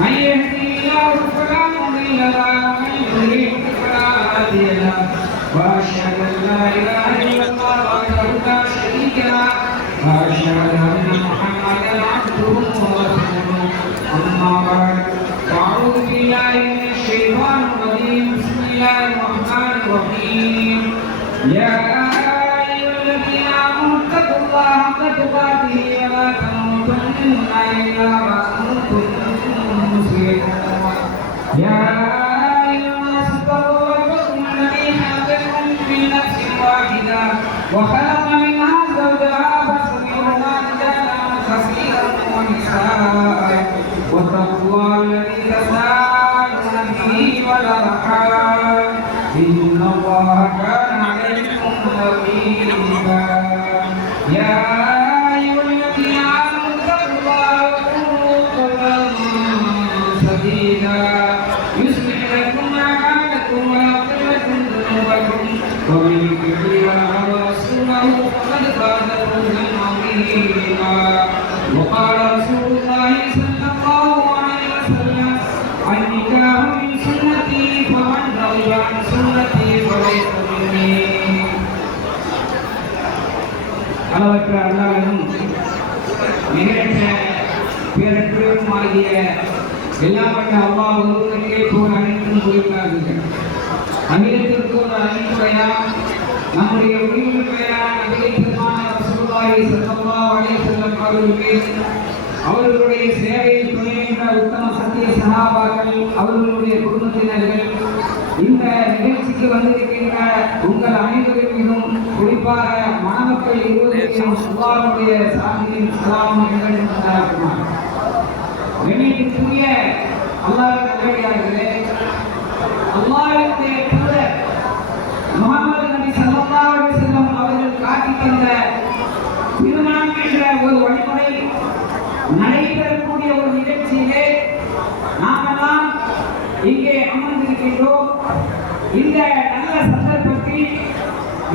من يهده الله فلا مضل له ومن يضلل فلا هادي له واشهد ان لا اله الا الله وحده لا شريك له واشهد ان محمدا عبده ورسوله اما بعد فاعوذ بالله من الشيطان الرجيم بسم الله الرحمن الرحيم يا ايها الذين امنوا اتقوا الله حق تقاته ولا تموتن الا وانتم مسلمون يا ايها الناس اتقوا ربكم الذي خلقكم من نفس واحده وخلق منها زوجها وبث منهما رجالا كثيرا ونساء واتقوا الله الذي تساءلون به والارحام ان الله كان عليكم رقيبا يا ايها الذين امنوا اتقوا الله وقولوا قولا سديدا يصلح لكم اعمالكم ويغفر لكم ذنوبكم ومن يطع الله ورسوله فقد فاز فوزا عظيما وقال رسول الله صلى الله عليه وسلم النكاح من سنتي فمن رغب عن سنتي فليس مني அளவற்ற அல்லாஹ்வும் நிகழ்ந்த பேரன்பும் ஆகிய எல்லாவற்ற அல்லாஹ் ஒருவருக்கே போல் அனைத்தும் குறிப்பார்கள். அகிலத்திற்கு ஒரு அணிமுறையாம் நம்முடைய உயிர் பெயரான நபிகள் பெருமான ரசூலுல்லாஹி ஸல்லல்லாஹு அலைஹி வஸல்லம் அவர்களுடைய சேவையில் துணைகின்ற உத்தம சத்திய சஹாபாக்கள் அவர்களுடைய குடும்பத்தினர்கள் இந்த நிகழ்ச்சிக்கு வந்திருக்கின்ற உங்கள் அனைவரின் மீதும் குறிப்பாக மணமக்கள் இருவருக்கும் அல்லாஹ்வுடைய சாந்தியும் சலாமும் உண்டாகுமாறு. கண்ணியத்திற்குரிய அல்லாஹ்வின் நல்லடியார்களே, அல்லாஹ்வுடைய தூதர் முஹம்மது நபி ஸல்லல்லாஹு அலைஹி வஸல்லம் அவர்கள் காட்டித் தந்த திருமணம் என்ற ஒரு வழிமுறை நடைபெறக்கூடிய ஒரு நிகழ்ச்சியிலே நாமெல்லாம் இங்கே அமர்ந்திருக்கின்றோம். இந்த நல்ல சந்தர்ப்பத்தில்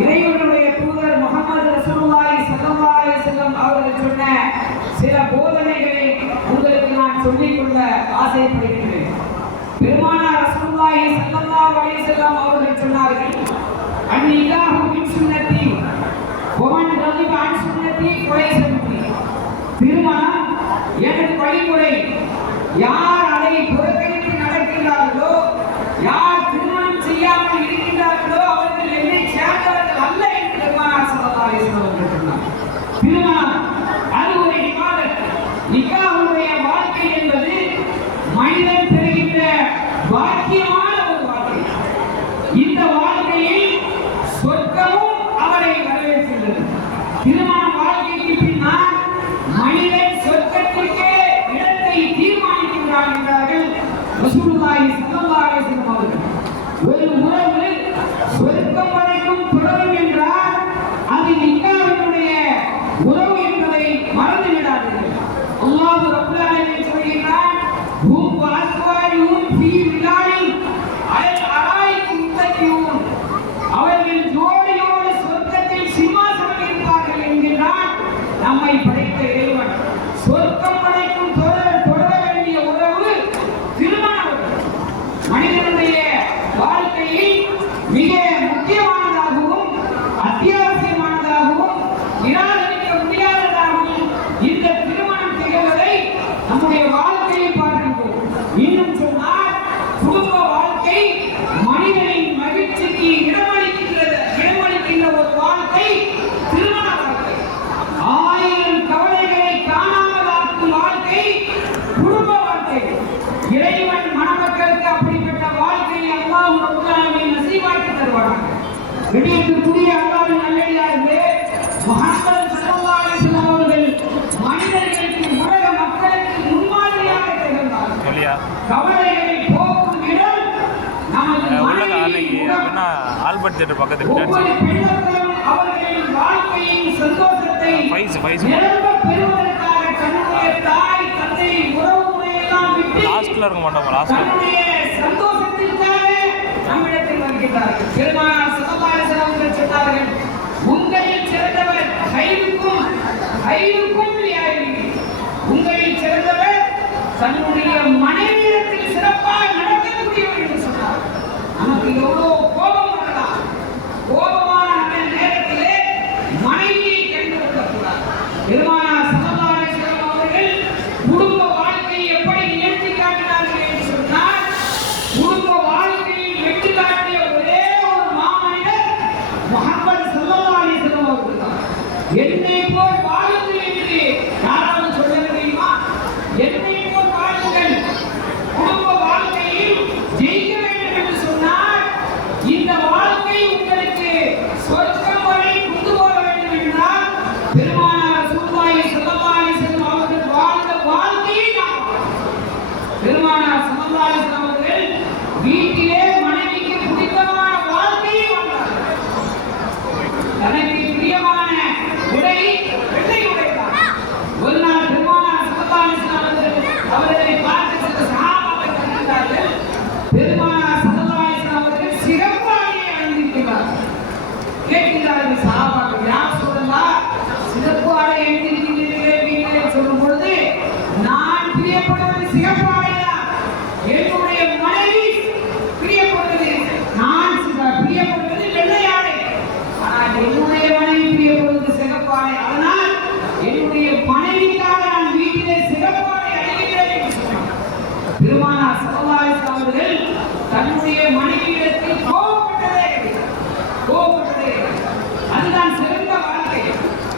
இறைவனுடைய தூதர் முஹம்மது ரசூலுல்லாஹி ஸல்லல்லாஹு அலைஹி வஸல்லம் அவர்கள் சொன்ன சில போதனைகளை உங்களுக்கு நான் சொல்லிக் கொள்ள ஆசைப்படுகிறேன். பெருமானார் ரசூலுல்லாஹி ஸல்லல்லாஹு அலைஹி வஸல்லம் அவர்கள் சொன்னார்கள், அன்னிகாஹு மின் சுன்னத்தி வமன் ரகிப அன் சுன்னத்தி ஃபலைஸ மின்னி. திருமணம் எனது வழிமுறை. யார் அதை புறக்கணித்து நடக்கின்றார்களோ, யார் திருமணம் செய்யாமல் இருக்கின்றார்களோ அவர்கள் என்னை சேர்ந்தவர்கள் அல்ல என்று பெருமானார் ஸல்லல்லாஹு அலைஹி வஸல்லம் சொன்னார். திருமணம் அது ஒரு இபாதத். நிக்காஹுடைய வாழ்க்கை என்பது மனிதன் பெறுகின்ற பாக்கியமான ஒரு வாழ்க்கை. இந்த வாழ்க்கையில் சொர்க்கமும் அவரை வரவேற்கின்றது. திருமண வாழ்க்கைக்கு பின்னால் மனிதன் சொர்க்கத்திற்கே இடத்தை தீர்மானிக்கின்றான் என்றார்கள் ரசூலுல்லாஹி ஸல்லல்லாஹு அலைஹி வஸல்லம் அவர்கள். ஒரு உறவு சொர்க்கம் வரைக்கும் தொடரும் என்றால் அது நிக்காஹினுடைய உறவு என்பதை மறந்து விடாதீர்கள். அல்லாஹ் ரப்பல் ஆலமீன் சொல்கிறான், ஹும் வஅஸ்வாஜுஹும் ஃபீ விலாலின் அல் அராயிகி முத்தகியூன். அவர்கள் ஜோடியோடு சொர்க்கத்தில் சிம்மாசனம் இருப்பார்கள் என்கிறான் நம்மை படைத்த இறைவன். சொர்க்கம் வரைக்கும் தொடர வேண்டிய உறவு திருமண உறவு. மனிதனுடைய வாழ்க்கையில் மிக முக்கியமானதாகவும் அத்தியாவசியமானதாகவும் நிராகரிக்க முடியாததாகவும் இந்த திருமணம் திகழ்வதை நம்முடைய வாழ்க்கையில் பார்க்கின்றோம். இன்னும் சொன்னால் குடும்ப வாழ்க்கை மனிதனின் மகிழ்ச்சிக்கு இடமளிக்கின்ற ஒரு வாழ்க்கை திருமண வாழ்க்கை. ஆயிரம் கவலைகளை காணாமல் ஆக்கும் வாழ்க்கை குடும்ப வாழ்க்கை. இறைவன் மணமக்களுக்கு அப்படிப்பட்ட வாழ்க்கையை அல்லாஹ் ரப்பல் ஆலமீன் நசீபாக்கி தருவானாக. விடயத்திற்குரிய அல்லாஹ்வின் நல்லடியார்களே, முஹம்மது ஸல்லல்லாஹு அலைஹி வஸல்லம் அவர்கள் மனிதர்களுக்கு உலக மக்களுக்கு முன்மாதிரியாக திகழ்ந்தார்கள். கவலைகளை போக்கும் இடம் நமது ஆல்பர்ட் தியேட்டர் பக்கத்துல அவர்களின் வாழ்க்கையின் சந்தோஷத்தை நிரம்ப பெறுவதற்காக தன்னுடைய தாய் தந்தை உறவு முறையெல்லாம் விட்டு தன்னுடைய சந்தோஷத்திற்காக நம்மிடத்தில் வருகிறார்கள். பெருமானார் ஸல்லல்லாஹு அலைஹி வஸல்லம் சொன்னார்கள், உங்களில் சிறந்தவர் ஹைருக்கும் லியாயிலிஹி. உங்களில் சிறந்தவர் தன்னுடைய மனைவியிடத்தில் சிறப்பாக நடக்கக்கூடியவர் என்று சொன்னார். நமக்கு எவ்வளவு கோபம் வரலாம். கோபமான அந்த நேரத்திலே மனைவியை கண்டு கொள்ளக்கூடாது. பெருமானார் ஸல்லல்லாஹு அலைஹி வஸல்லம் அவர்கள் குடும்ப வாழ்க்கையை எப்படி நிகழ்த்தி காட்டினார்கள் என்று சொன்னால், குடும்ப வாழ்க்கையை வெற்றி காட்டிய ஒரே ஒரு மாமனிதர் முஹம்மது ஸல்லல்லாஹு அலைஹி வஸல்லம் அவர்கள் தான். என்னை போல் வாழுங்கள் என்று யாராவது சொல்ல முடியுமா? என்னை போல் வாழுங்கள். குடும்ப வாழ்க்கையில் ஜெயிக்க வேண்டும் என்று சொன்னால் இந்த வாழ்க்கை உங்களுக்கு சொர்க்கம் வரை கொண்டு போக வேண்டும் என்றால் பெருமானார் ரசூலுல்லாஹி ஸல்லல்லாஹு அலைஹி வஸல்லம் அவர்கள் வாழ்ந்த வாழ்க்கையை நாம் பெருமானார் ஸல்லல்லாஹு அலைஹி வஸல்லம் அவர்கள் வீட்டிலே மனைவிக்கு பிடித்தமான வாழ்க்கையை வாழ்ந்தார்கள். தனக்கு பிரியமான உடை வெள்ளை உடைதான். ஒரு நாள் பெருமானார் ஸல்லல்லாஹு அலைஹி வஸல்லம் அவர்களை பார்த்து சில சஹாபாக்கள் சொன்னார்கள், பெருமானார் ஸல்லல்லாஹு அலைஹி வஸல்லம் அவர்கள் சிகப்பு ஆடையை அணிந்திருக்கிறார்கள். கேட்கிறார்கள் சஹாபாக்கள், யார் சொல்லலாம் சிகப்பு ஆடை அணிந்திருக்கிறீர்களே வீட்டிலே சொல்லும் பொழுது, நான் பிரியப்படுவது சிகப்பு ஆடைதான், என்னுடைய மனைவி பிரியப்படுவது, நான் பிரியப்படுவது வெள்ளை ஆடை, ஆனால் என்னுடைய மனைவி பிரியப்படுவது சிகப்பு ஆடை. அதனால் என்னுடைய மனைவிக்காக நான் வீட்டிலே சிகப்பு ஆடை அணிகிறேன் என்று சொன்னார். பெருமானார் ஸல்லல்லாஹு அலைஹி வஸல்லம் அவர்கள் தன்னுடைய மனைவியிடத்தில் கோபப்பட்டதே கிடையாது. அதுதான் சிறந்த வாழ்க்கை.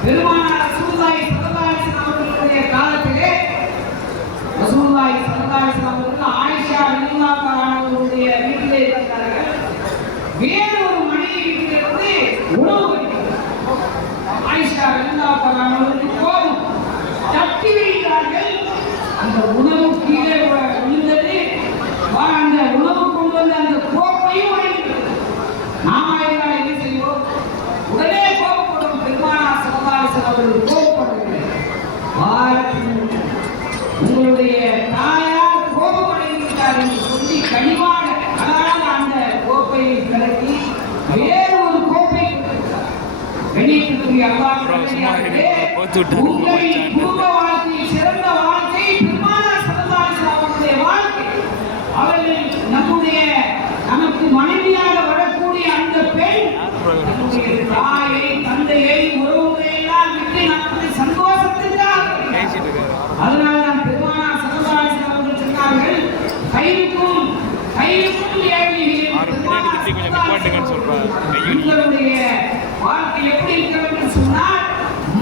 பெருமானார் ரசூலுல்லாஹி ஸல்லல்லாஹு அலைஹி வஸல்லம் அவர்களுடைய காலத்திலே ரசூலுல்லாஹி ஸல்லல்லாஹு அலைஹி வஸல்லம் அவர்கள் ஆயிஷா ரலியல்லாஹு அன்ஹா அவர்களுடைய வீட்டிலே இருந்தார்கள். வேறு ஒரு மனைவி வீட்டிலிருந்து உணவு வருகிறது. ஆயிஷா ரலியல்லாஹு அன்ஹா அவர்களுக்கு கோபம், தட்டி வைத்தார்கள். அந்த உணவு கீழே விழுந்தது. அந்த உணவு கொண்டு வந்த அந்த கோப்பையும் உடைந்தது. நாம இருந்தால் என்ன செய்வோம்? உடனே கோபப்படும். பெருமானார் ஸல்லல்லாஹு அலைஹி வஸல்லம் அவர்கள் கோபப்படவில்லை. உங்களுடைய தாயார் கோபமடைந்துவிட்டார் என்று சொல்லி கனிவாக அழகாக அந்த கோப்பையை கலக்கி வேறு ஒரு கோப்பை கொடுத்தார். கண்ணியத்திற்குரிய அல்லாஹ்வுடைய உங்களின் குடும்ப வாழ்க்கையில் சிறந்த வாழ்க்கை பெருமானார் ஸல்லல்லாஹு அலைஹி வஸல்லம் அவர்களுடைய வாழ்க்கை. அவர்கள் நமக்கு மனைவியாக வரக்கூடிய அந்த பெண் நம்முடைய தாயை தந்தையை உறவுகளை எல்லாம் விட்டு நமக்கு சந்தோஷத்திற்காக. அதனால் தான் பெருமானார் ஸல்லல்லாஹு அலைஹி வஸல்லம் அவர்கள் சொன்னார்கள், கைக்கும் உங்களுடைய வாழ்க்கை எப்படி இருக்க வேண்டும் சொன்னால்,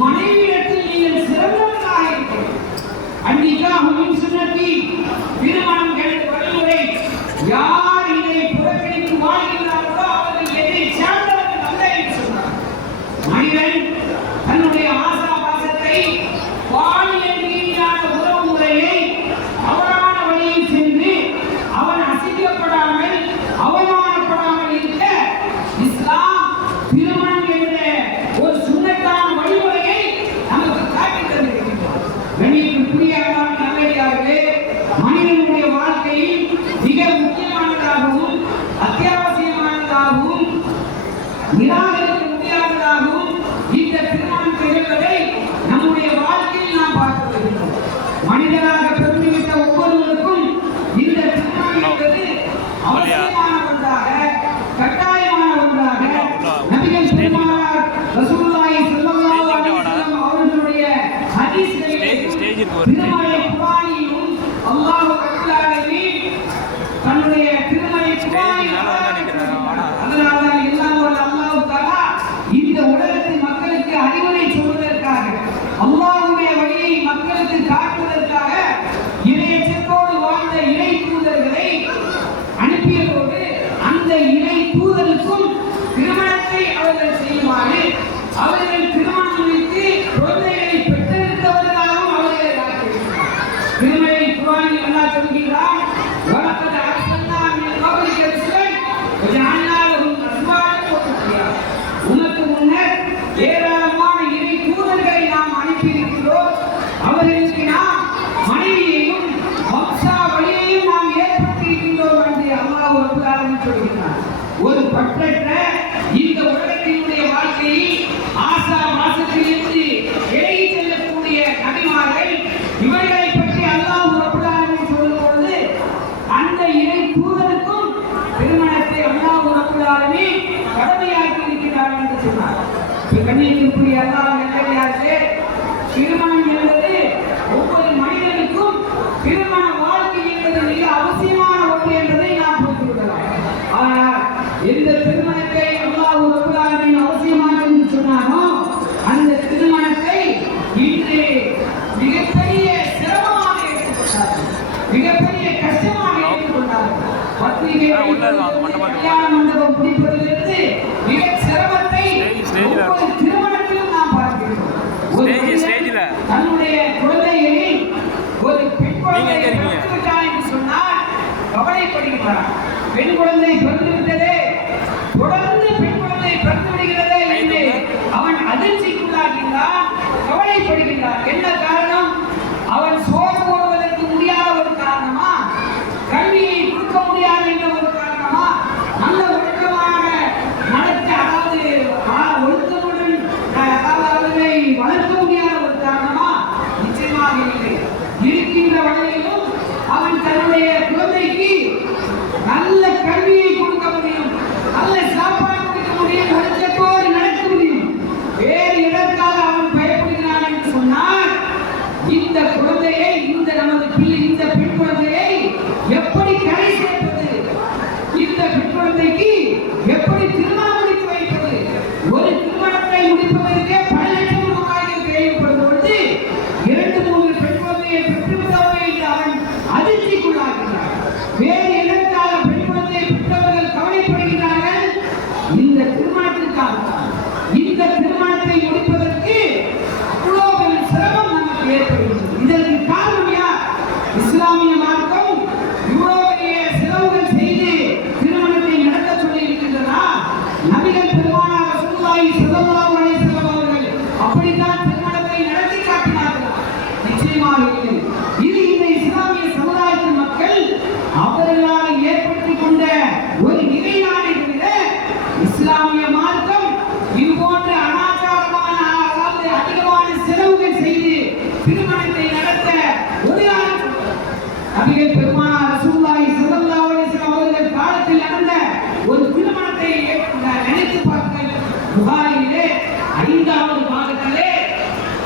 மனைவியிடத்தில் நீங்கள் சிறந்தவர்களாக இருக்க வேண்டும். அன்னிக்காஹும் சுன்னத்தி, திருமணம் கிடைத்த வழிமுறை. யார் இதை புறக்கணித்து வாழ்கிறார்களோ அவர்கள் எதை சேர்ந்தவர்கள் அல்ல என்று சொன்னார். மனிதன் தன்னுடைய ஆசாபாசத்தை பாலியல் ரீதியான உறவு முறையை அவரான வழியில் சென்று அவன் அசிங்கப்படாமல் அவமானப்படாமல் இருக்க இஸ்லாம் திருமணம் என்ற ஒரு சுன்னத்தான வழிமுறையை நமக்கு காட்டித் தந்திருக்கின்றது. கண்ணியத்திற்குரிய நல்லடியார்களே, மனிதனுடைய வாழ்க்கையில் மிக முக்கியமானதாகவும் அத்தியாவசியமானதாகவும் நிராகரிக்க முடியாததாகவும் இந்த திருமணம் நிகழ்வதை நம்முடைய வாழ்க்கையில் நாம் பார்க்க வேண்டும். மனிதனாக பெருமைவிட்ட ஒவ்வொருவருக்கும் இந்த திருமணம் என்பது அவசியமான ஒன்றாக, கட்டாயமான ஒன்றாக நபிகள் பெருமானார் ரசூலுல்லாஹி ஸல்லல்லாஹு அலைஹி வஸல்லம் அவர்களுடைய ஹதீஸ்களிலே திருமறை குர்ஆனிலும் அல்லாஹ் ரப்பல் ஆலமீன் தன்னுடைய திருமறை குர்ஆனில் அதனால்தான் எல்லாம் வல்ல அல்லாஹ் தஆலா இந்த உலகத்தின் மக்களுக்கு அறிவுரை சொல்வதற்காக, அல்லாஹ்வுடைய வழியை மக்களுக்கு காட்டுவதற்காக இறையச்சத்தோடு வாழ்ந்த இறை தூதர்களை அனுப்பியதோடு அந்த இறை தூதருக்கும் திருமணத்தை அவர்கள் செய்யுமாறு, அவர்கள் திருமணம் முடித்து குழந்தைகளை பெற்றெடுத்தவர்களாகவும் அவர்களை ஆக்கியிருக்கிறார். திருமறை குர்ஆனில் அல்லாஹ் சொல்கிறார், வலக்கத் அர்ஸல்னா மின் கப்லிக ரஸூலன் வஜஅல்னா லஹும் அஸ்வாஜன் வ ذُرِّيَّةً. உனக்கு முன்னர் ஏராளமான இறை தூதர்களை நாம் அனுப்பியிருக்கிறோம். அவர்களுக்கு நாம் மனைவியையும் வம்சா வழியையும் நாம் ஏற்படுத்தியிருக்கின்றோம் என்று அல்லாஹ் ரப்பல் ஆலமீன் சொல்கிறார். ஒரு பற்றற்ற இந்த உலகத்தினுடைய வாழ்க்கையில் ஆசா மாசத்திலிருந்து விலகி செல்லக்கூடிய நபிமார்கள், இவர்களை பற்றி அல்லாஹ் ரப்பல் ஆலமீன் ரப்பல் ஆலமீன் கடமையாக்கி இருக்கிறார் என்று சொன்னார். கண்ணியத்திற்குரிய அல்லாஹ் நல்லடியார்களே, திருமணம் என்பது ஒவ்வொரு மனிதனுக்கும் திருமண வாழ்க்கை என்பது மிக அவசியமான ஒன்று என்பதை நாம் புரிந்து கொள்ளலாம். ஆனால் எந்த திருமணத்தை அல்லாஹ் ரப்பல் ஆலமீன் அவசியமாக என்று சொன்னானோ அந்த திருமணத்தை இன்று மிகப்பெரிய சிரமமாக எடுத்துக்கொண்டார்கள், மிகப்பெரிய கஷ்டமாக எடுத்துக்கொண்டார்கள். பத்திரிகை கல்யாண மண்டபம் பிடிப்பதிலிருந்து மிக சிரமத்தை ஒவ்வொரு திருமணத்திலும் நாம் பார்க்கிறோம். தன்னுடைய குழந்தையை ஒரு பெண் குழந்தை பிறந்துவிட்டார் என்று சொன்னால் கவலைப்படுகிறார். பெண் குழந்தை பிறந்து விட்டதே, தொடர்ந்து பெண் குழந்தை பிறந்து விடுகிறதே என்று அவன் அதிர்ச்சிக்குள்ளாகிறான், கவலைப்படுகிறான். என்ன காரணம்? அவன் சோறு போடுவதற்கு முடியாத ஒரு காரணமா, கல்வியை கொடுக்க முடியாது என்ற ஒரு காரணமா, நல்ல ஒழுக்கமாக நடத்த ஒழுக்கமுடன் அவர்களை வளர்க்க முடியாத ஒரு காரணமா? நிச்சயமாக இல்லை. இருக்கின்ற வகையிலும் அவன் தன்னுடைய குழந்தைக்கு நல்ல கல்வியை கொடுக்க முடியும், நல்ல சாப்பாடு கொடுக்க முடியும், ஒழுக்கத்தோடு நடக்க முடியும். வேறு எதற்காக அவன் பயப்படுகிறான் என்று சொன்னால், இந்த குழந்தையை இந்த பெண் குழந்தையை எப்படி கரை சேர்ப்பது, இந்த பெண் குழந்தைக்கு எப்படி திருமணம் முடித்து வைப்பது. ஒரு திருமணத்தை முடிப்பதற்கே பல லட்சம் ரூபாய்கள் தேவைப்படும் பொழுது 2-3 பெண் குழந்தையை பெற்றுவிட்டோமே என்று அவன் அதிர்ச்சிக்குள்ளாகிறான். வேறு எதற்காக பெண் குழந்தையை பெற்றவர்கள் கவலைப்படுகிறார்கள்? இந்த திருமணத்திற்காக. இந்த திருமணத்தை முடிப்பதற்கு அவ்வளோ பெரிய சிரமம் நமக்கு ஏற்படுகிறது. இதற்கு காரணம் யார்? இஸ்லாமிய மார்க்கம் இவ்வளோ பெரிய செலவுகள் செய்து திருமணத்தை நடத்த சொல்லி இருக்கின்றதா? நபிகள் பெருமானார் ரசூலுல்லாஹி ஸல்லல்லாஹு அலைஹி வஸல்லம் அவர்கள் அப்படித்தான் திருமணத்தை நடத்தி காட்டினார்கள்? நிச்சயமாக இல்லை. இது இந்த இஸ்லாமிய சமுதாயத்தின் மக்கள் அவர்களால் ஏற்படுத்திக் கொண்ட ஒரு நிலையான இஸ்லாமிய மார்க்கம் இது போன்ற அனாச்சாரமான, அதாவது அதிகமான செலவுகள் செய்து திருமணத்தை நடத்த ஒரு நபிகள் பெருமானார் ரசூலுல்லாஹி ஸல்லல்லாஹு அலைஹி வஸல்லம் அவர்கள் காலத்தில் நடந்த ஒரு திருமணத்தை நினைத்து பார்க்க புகாரிலே 5வது பாகத்திலே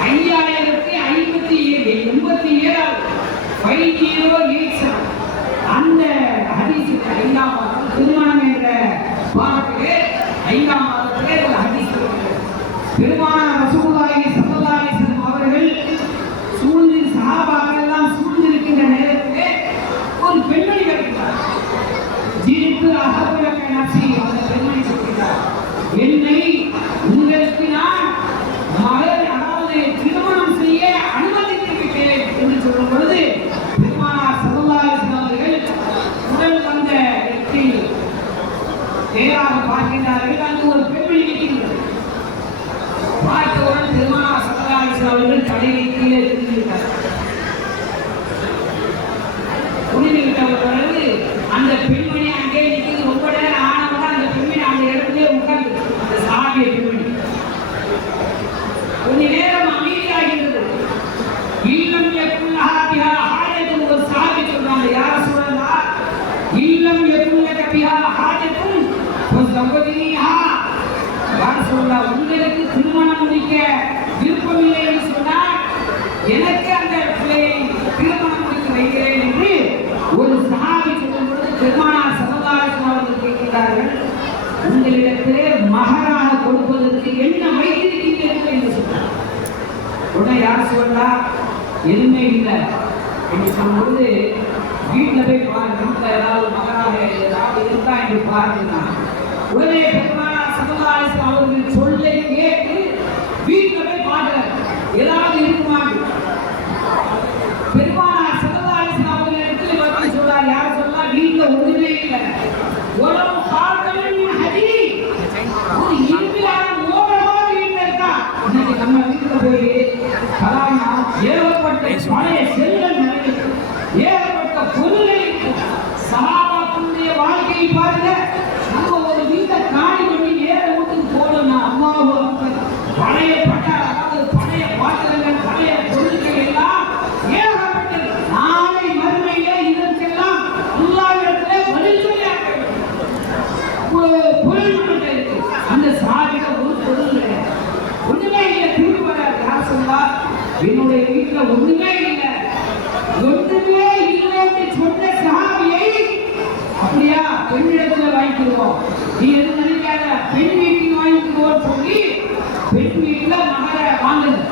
5087 அந்த ஹதீஸில் 5ஆம் பாகம் திருமணம் என்ற பாகத்திலே 5ஆம் பாகத்திலே ஒரு ஹதீஸ் இருக்கிறது. பெருமானார் ரசூலுல்லாஹி ஸல்லல்லாஹு அலைஹி வஸல்லம் அவர்கள் சூழ்ந்து சஹாபாக்கள் எல்லாம் சூழ்ந்திருக்கின்ற நேரத்திலே ஒரு பெண்மணி வருகிறார். ஜீத்து அஹபுலக நஃப்ஸி, அந்த பெண்மணி சொல்கிறார், என்னை உங்களுக்கு நான் அதாவது திருமணம் செய்ய அனுமதித்து விட்டேன் என்று சொல்லும் பொழுது பெருமானார் ஸல்லல்லாஹு அலைஹி வஸல்லம் அவர்கள் உடல் வந்த இடத்தில் நேராக பார்க்கிறார்கள். அங்கு ஒரு பெண்மணி நிற்கின்றது. பார்த்தவுடன் பெருமானார் ஸல்லல்லாஹு அலைஹி வஸல்லம் அவர்கள் தலையை கீழே திரும்பிவிட்டார். பிறகு அந்த பெண்மணி அங்கே நிற்கிறது. ரொம்ப நேரம் ஆனவங்க அந்த பெண்மணி அந்த இடத்திலே உட்கார்ந்து, அந்த சாகிய பெண்மணி கொஞ்ச நேரம் அமைதியாகின்றது. இல்லம் எக்குல்லஹா ஹாஜத்தும், ஒரு சாகி சொல்றாங்க, யார சொல்லலாம், இல்லம் எக்குல்லக பிஹா ஹாஜத்தும் ஃபஸவஜிஹா, யார சொல்லலாம், உங்களுக்கு திருமணம் முடிக்க விருப்பம் இல்லை என்று சொன்னால் எனக்கு அந்த பிள்ளையை திருமணம் முடித்து வைக்கிறேன் என்று ஒரு சஹாபி சொல்லும் பொழுது பெருமானார் ஸல்லல்லாஹு அலைஹி வஸல்லம் அவர்கள் கேட்கிறார்கள், உங்களிடத்திலே மகராக கொடுப்பதற்கு என்ன வைத்திருக்கிறீர்கள் என்று சொன்னார். உடனே யார் சொல்லா, எதுவுமே இல்லை என்று சொல்லும் பொழுது வீட்டில் போய் பாருங்க, வீட்டில் ஏதாவது மகராக ஏதாவது இருக்கா என்று பாருங்க. உடனே பெருமானார் ஸல்லல்லாஹு அலைஹி வஸல்லம் அவர்கள் சொல்லை கேட்டு வீட்டில் போய் பாருங்க, ஏதாவது இருக்குமா? பெருமானார் ஸல்லல்லாஹு அலைஹி வஸல்லம் அவர்கள் இடத்துல வந்து சொல்றார், யார் சொல்லா, வீட்டில் ஒன்றுமே இல்லை, உலகம் காதலின் ஹதி, ஒரு இருப்பிலான மோகமாக வீட்டில் இருக்கா. இன்னைக்கு நம்ம வீட்டில் போய் கலானா ஏகப்பட்ட பழைய செல்கள் நிறைய, ஏகப்பட்ட பொருளை சஹாபாக்களுடைய வாழ்க்கையை பாருங்க. நம்ம ஒரு வீட்டை காணி பண்ணி ஏற வீட்டுக்கு போகணும்னா அம்மாவும் பழைய பட்ட, அதாவது பழைய பாத்திரங்கள், பழைய பொருட்கள் எல்லாம் ஏகப்பட்டது. நாளை மறுமையிலே இதற்கெல்லாம் அல்லாஹ்விடத்திலே பதில் சொல்லி ஆக்க வேண்டும். வீட்டுல ஒண்ணுமே இல்லை, ஒண்ணுமே இல்லைன்னு சொன்ன சஹாபியை அப்படியா பெண்ணிடத்துல வாங்கிக்கிறோம், நீ எதுவும் நினைக்காத, பெண் வீட்டுக்கு வாங்கிக்கிறோம் சொல்லி பெண் வீட்டுல மகரை வாங்குது.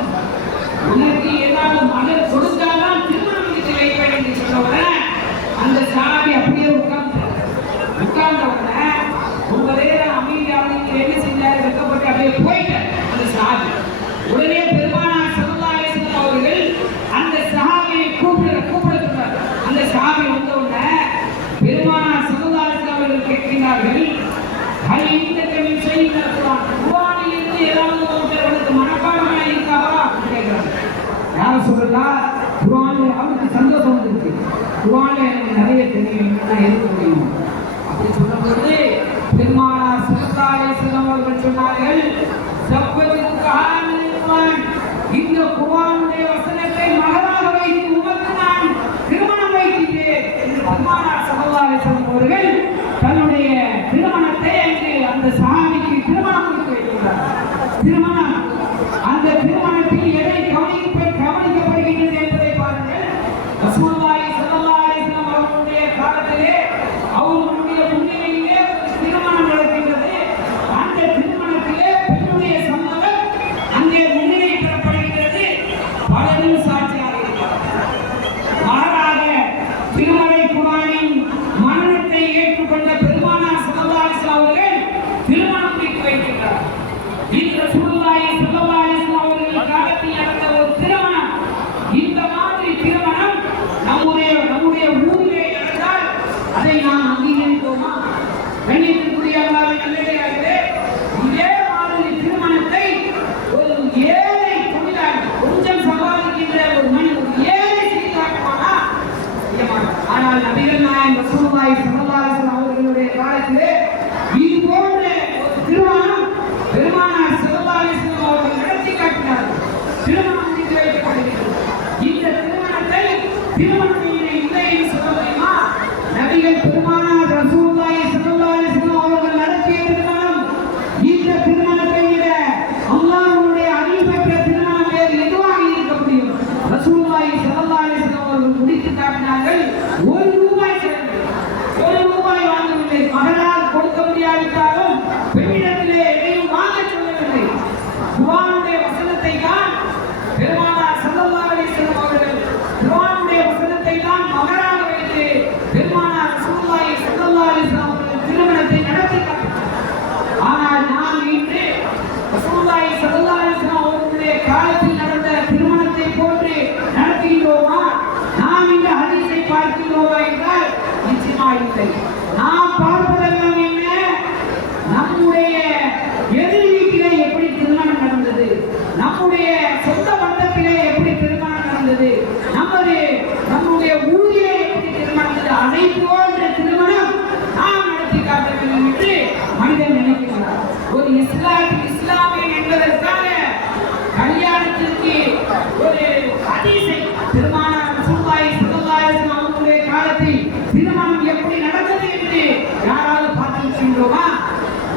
உனக்கு ஏதாவது மகர் கொடுத்தாதான் திருமணம் முடித்து வைப்பேன் என்று சொன்ன உடனே அந்த சஹாபி அப்படியே உட்கார்ந்த உடனே ரொம்ப நேரம் அமைதியாக என்ன செஞ்சாரு, வெக்கப்பட்டு அப்படியே போயிட்டார் அந்த சஹாபி. உடனே பெருமானார் ஸல்லல்லாஹு அலைஹி வஸல்லம் அவர்கள் அந்த சஹாபியை கூப்பிடுகிறார். அந்த சஹாபி வந்த உடனே பெருமானார் ஸல்லல்லாஹு அலைஹி வஸல்லம் அவர்கள் கேட்கிறார்கள், ஹல் இந்தக மின் ஷைஇன் குர்ஆன், குர்ஆனில் இருந்து ஏதாவது உங்களுக்கு மனப்பாடமா இருக்காவா கேட்கிறார். யார் சொல்றா, குர்ஆன்ல அவருக்கு சந்தோஷம் வந்துருக்கு, குர்ஆன்ல எனக்கு நிறைய தெரியும், நான் எழுத முடியும் அப்படி சொன்னபோது பெருமானார் ஸல்லல்லாஹு அலைஹி வஸல்லம் அவர்கள் சொன்னார்கள், இந்த குர்ஆனுடைய வசனத்தை மகராக வைத்து உமக்கு நான் திருமணம் வைக்கிறேன் என்று பெருமானார் ஸல்லல்லாஹு அலைஹி வஸல்லம் அவர்கள் தன்னுடைய திருமணத்தை அங்கு அந்த சஹாபிக்கு திருமணம் முடித்து வைக்கிறார். திருமணம், அந்த திருமணத்தில் எதை கவனிக்கப்படுகின்றது என்பதை பாருங்கள். ரசூலுல்லாஹி ஸல்லல்லாஹு அலைஹி வஸல்லம் அவர்களுடைய காலத்திலே அவர்களுடைய முன்னிலையிலே திருமணம் நடக்கின்றது. அந்த திருமணத்திலே பெண்ணுடைய சம்மதம் அங்கே முன்னிலை பெறப்படுகிறது. பலரும் சாட்சியாக இருக்கிறார். மாறாக திருமலை குர்ஆனின் மரணத்தை ஏற்றுக்கொண்ட பெருமானார் ஸல்லல்லாஹு அலைஹி வஸல்லம் அவர்கள் திருமணம் முடித்து வைக்கிறார். இது ரசூலுல்லாஹி ஸல்லல்லாஹு அலைஹி வஸல்லம் அவர்கள் காலத்தில் நடந்த ஒரு திருமணம். இந்த மாதிரி திருமணம் நம்முடைய ஊரிலே நடந்தால் அதை நாம் அங்கீகரிப்போமா? கண்ணியத்திற்குரிய அல்லாஹ்வின் நல்லடியார்களே, இதே மாதிரி திருமணத்தை ஒரு ஏழை தொழிலாளி, கொஞ்சம் சம்பாதிக்கின்ற ஒரு மனிதன், ஒரு ஏழை செய்து காட்டுவானா? செய்ய மாட்டான். ஆனால் நபிகள் நாயகம் ரசூலுல்லாஹி ஸல்லல்லாஹு அலைஹி வஸல்லம் அவர்களுடைய காலத்திலே இது போன்ற ஒரு திருமணம் பெருமானார் ஸல்லல்லாஹு அலைஹி வஸல்லம் அவர்கள் நடத்தி காட்டினார்கள். திருமணம் முடித்து வைக்கப்படுகிறது. இந்த திருமணத்தை திருமணம் இல்லை என்று சொல்ல முடியுமா? நபிகள் பெருமானார் ரசூலுல்லாஹி ஸல்லல்லாஹு அலைஹி வஸல்லம் அவர்கள் நடத்திய திருமணம் இந்த திருமணத்தை விட அல்லாஹ்வுடைய அருள் பெற்ற திருமணம் வேறு எதுவாக இருக்க முடியும்? ரசூலுல்லாஹி ஸல்லல்லாஹு அலைஹி வஸல்லம் அவர்கள் முடித்து காட்டினார்கள். ஒரு ரூபாய் செலவில்லை, ஒரு ரூபாய் வாங்கவில்லை. மகளால் கொடுக்க முடியாவிட்டாலும் பெண்ணிடத்திலே எதையும் வாங்க சொல்லவில்லை. குர்ஆனுடைய வசனத்தை தான் பெருமானார் ஸல்லல்லாஹு அலைஹி வஸல்லம் அவர்கள் குர்ஆனுடைய வசனத்தை தான் மகராக வைத்து பெருமானார் ரசூலுல்லாஹி ஸல்லல்லாஹு அலைஹி வஸல்லம் அவர்கள் திருமணத்தை நடத்தி காட்டினார். ஆனால் நாம் இன்று ரசூலுல்லாஹி ஸல்லல்லாஹு அலைஹி வஸல்லம் அவர்களுடைய காலத்தில் நடந்த திருமணத்தை போன்று நடத்துகிறோமா? நாம் இந்த ஹதீஸை பார்க்கிறோமா என்றால் நிச்சயமா இல்லை. நாம் பார்ப்பதெல்லாம் என்ன? நம்முடைய எதிர் வீட்டிலே எப்படி திருமணம் நடந்தது, நம்முடைய சொந்த பந்தத்திலே எப்படி திருமணம் நடந்தது, நம்முடைய ஊரிலே எப்படி திருமணம் நடந்தது, அதை போன்ற திருமணம் நாம் நடத்தி காட்ட வேண்டும் என்று மனிதன் நினைக்கிறார். ஒரு இஸ்லாமியன் என்பதற்காக கல்யாணத்திற்கு ஒரு ஹதீஸை பெருமானார் ரசூலுல்லாஹி ஸல்லல்லாஹு அலைஹி வஸல்லம் அவர்களுடைய காலத்தில் திருமணம் எப்படி நடந்தது என்று யாராவது பார்த்திருக்கின்றோமா?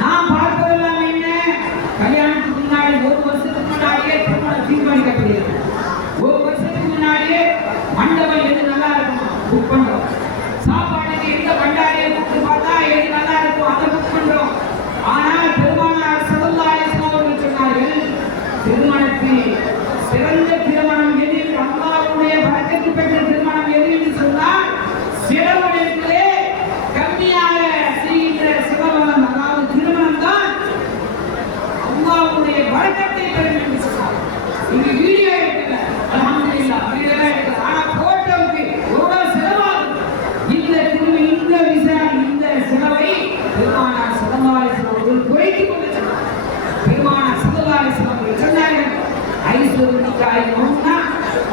நாம் பார்ப்பதெல்லாம் என்ன? கல்யாணத்துக்கு முன்னாடி ஒரு வருஷத்துக்கு முன்னாடியே திருமணம் தீர்மானிக்கப்படுகிறது. ஒரு வருஷத்துக்கு முன்னாடியே மண்டபம் எது நல்லா இருக்கும் புக் பண்றோம். சாப்பாட்டுக்கு எந்த பண்டாரியை கூப்பிட்டு பார்த்தா எது நல்லா இருக்கும் அதை புக் பண்றோம். ஆனால் பெருமானார் ஸல்லல்லாஹு அலைஹி வஸல்லம் அவர்கள் சொன்னார்கள், திருமணத்தில் சிறந்த திருமணம் எது? அல்லாஹ்வுடைய பரக்கத்து பெற்ற திருமணம் எது என்று சொன்னால் சிறவனத்திலே கம்மியாக செய்கின்ற சிவபலம், அதாவது திருமணம் தான் அல்லாஹ்வுடைய பரக்கத்தை பெறும் என்று சொன்னார். இங்கு வீடியோ எடுக்கல, அல்ஹம்துலில்லாஹ் வீடியோ எடுக்கல, ஆனா போட்டோவுக்கு எவ்வளவு செலவாகும்? இந்த செலவை பெருமானார் ஸல்லல்லாஹு அலைஹி வஸல்லம் அவர்கள் குறைத்துக் கொண்டு சொன்னார். பெருமானார் ஸல்லல்லாஹு அலைஹி வஸல்லம் அவர்கள் சொன்னார்கள்,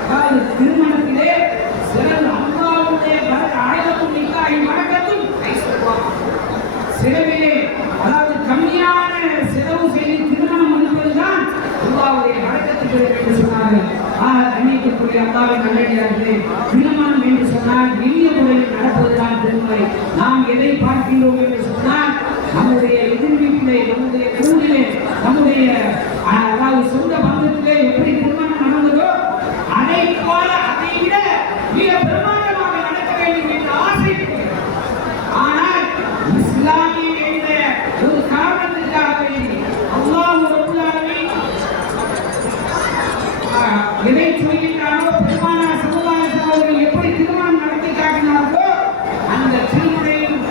அதாவது திருமணத்திலே சிறந்த அல்லாஹ்வுடைய ஆயிரத்தும் நிக்காஹி மரக்கத்தும் சிறவிலே, அதாவது கம்மியான செலவு செய்து திருமணம் முடிப்பதுதான் அல்லாஹ்வுடைய பரக்கத்து என்று சொன்னார்கள். கண்ணியத்திற்குரிய அல்லாஹ்வின் நல்லடியார்களே, திருமணம் என்று சொன்னால் எளிய முறையில் நடப்பதுதான் திருமுறை. நாம் எதை பார்க்கிறோம் என்று சொன்னால் நம்முடைய எதிர் வீட்டிலே, நம்முடைய ஊரிலே, நம்முடைய அதாவது சொந்த பந்தத்திலே எப்படி திருமணம் நடந்ததோ அதை போல அதை விட மிக பிரமாண்டமாக நடக்க வேண்டும் என்று ஆசைப்படுகிறேன். ஆனால் இஸ்லாமியம் என்ற ஒரு காரணத்திற்காக வேண்டி அல்லாஹ் ரப்பல் ஆலமீன் எதை சொல்கின்றாரோ பெருமானார் ஸல்லல்லாஹு அலைஹி வஸல்லம் அவர்கள் எப்படி திருமணம் நடத்தி காட்டினார்களோ அந்த திருமணம்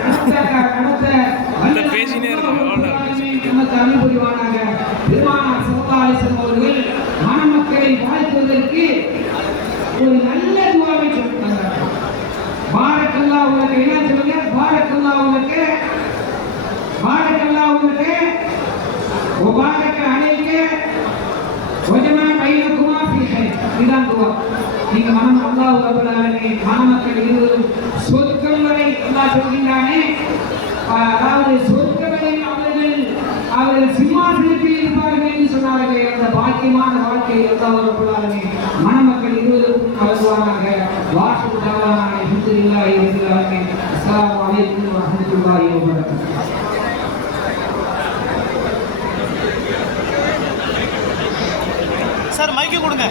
நடத்த பேசினே நமக்கு அருள் புரிவானாக. பெருமானார் ஸல்லல்லாஹு அலைஹி வஸல்லம் அவர்கள் மணமக்களை வாழ்த்துவதற்கு ஒரு நல்ல துஆவை சொல்லிட்டாங்க. பாரக்கல்லாஹு லக, என்ன சொல்லுங்க? பாரக்கல்லாஹு லக, பாரக்கல்லாஹு லக வபாரக அலைக வஜமா பைனகுமா ஃபீ கைர். இதான் துஆ. நீங்க மனம் அல்லாஹ் ரப்பல் ஆலமீன் மணமக்கள் இருவரும் சொர்க்கம் வரை அல்லாஹ் சொல்கின்றானே, அதாவது சொர்க்கங்களில் அவர்கள் சிம்மாசனத்தில் இருப்பார்கள் என்று சொன்னார்கள். அந்த பாக்கியமான வாழ்க்கையை அல்லாஹ் ரப்பல் ஆலமீன் மணமக்கள் இருவருக்கும் வழங்குவானாக. வாஷு தஆலா அல்ஹம்துலில்லாஹி ரப்பில் ஆலமீன். அஸ்ஸலாமு அலைக்கும் வரஹ்மத்துல்லாஹி வபரகாத்துஹு. சார் மைக்கு கொடுங்க.